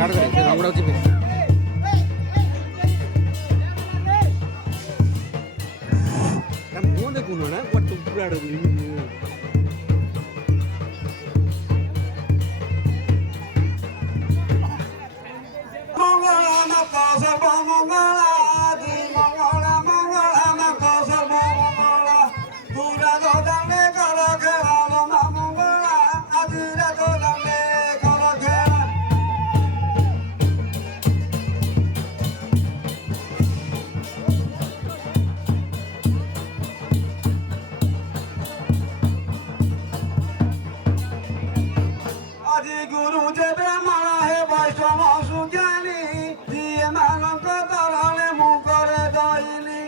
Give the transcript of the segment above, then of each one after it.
স্টার্ট করে সে রংটাও চিপে মুখ দেখুন না কত পুরা গুরু দেবে মারা হে বৈষ্ণব সুজ্ঞানী দিয়ে মানব তরলে মুখ করে দইনি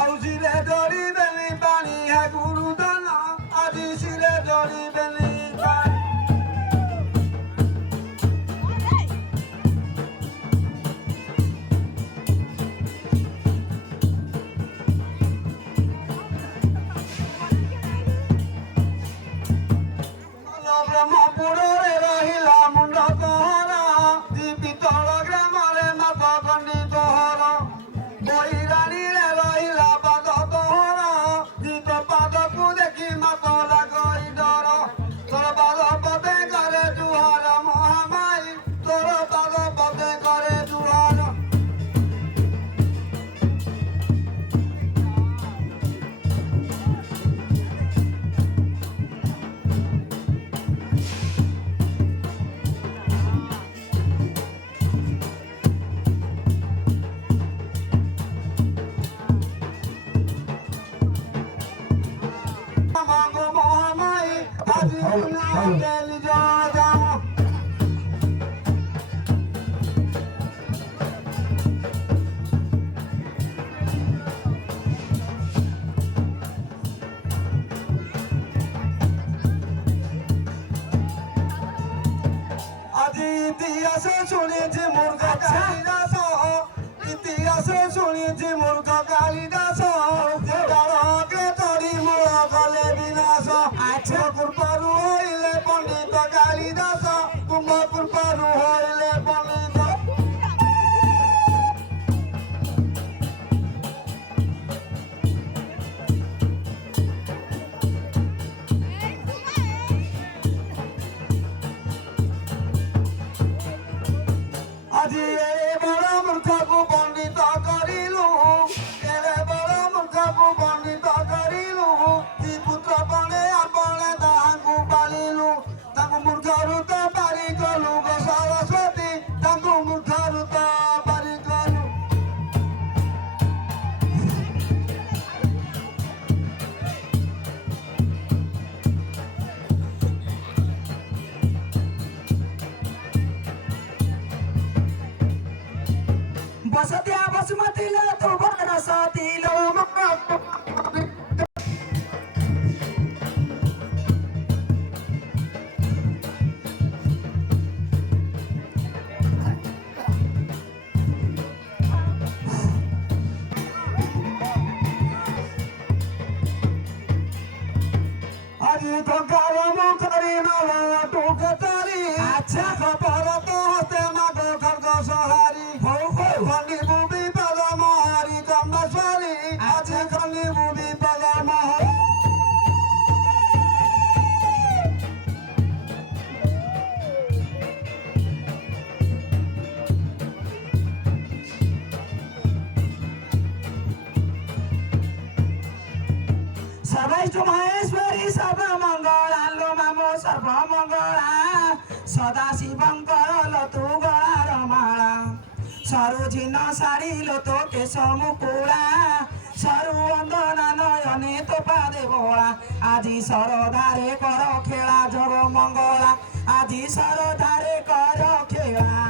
ঔষিরে ধরিবেনি পানি হে গুরু দান আজি শিরে ধরিবেনি ব্রহ্মপুরে রহিলা মুন্ড কহরা দীপিতল গ্রামরে মাত খণ্ডিত হর বৈরাণীরে রহিলা পাদ কহরা দীপ পাদকু দেখি মাত লাগই ডর তোর পাদ পদে করে জুহার মহামাই তোর পাদ পদে করে জুহার মহামাই আজি ইতিহাসে শুনেছি মূর্খ কালিদাস ইতিহাসে শুনেছি মূর্খ কালিদাস তরি মূল কলে বিনাশ কৃপারু হইলে পণ্ডিত কালিদাস কুম্ভ কৃপারু হইলে পণ্ডিত আজি এ বড় মূর্খকু পণ্ডিত করিলু এরে বড় মূর্খকু পণ্ডিত করিলু পুত্র পণে আপনে তাহাଙ୍କୁ ପାଳିଲୁ ତାଙ୍କୁ ମୂର୍ଖରୁ ତ ପାରି କଲୁ ଗୋ ସରସ୍ୱତୀ ତାଙ୍କୁ ମୂର୍ଖରୁ ତ ପାରି କଲୁ ବସତିଆ ବସୁମତୀ ଲୋ ତୁ ବରସତୀ ଲୋ আজি টঙ্কার মুখরি নল টুক তারি আচ্ছা খবর তো হতে মাগ খর্গ সহারি খনি বুবি পাল মহারি কম্বেশ্বরী আজি খনি বুবি পাল মহারি সবাইষ্টু মহেশ্বরী সর্বমঙ্গলা লো মামো সর্বমঙ্গলা সদা শিবঙ্কর লতু গলার মালা সরু ঝিন শাড়ি লত কেশ মুকুলা সরু অন্দনা নয়নে তোপা দেবলা আজি সরধারে কর খেলা জগ মঙ্গলা আজি সরধারে কর খেলা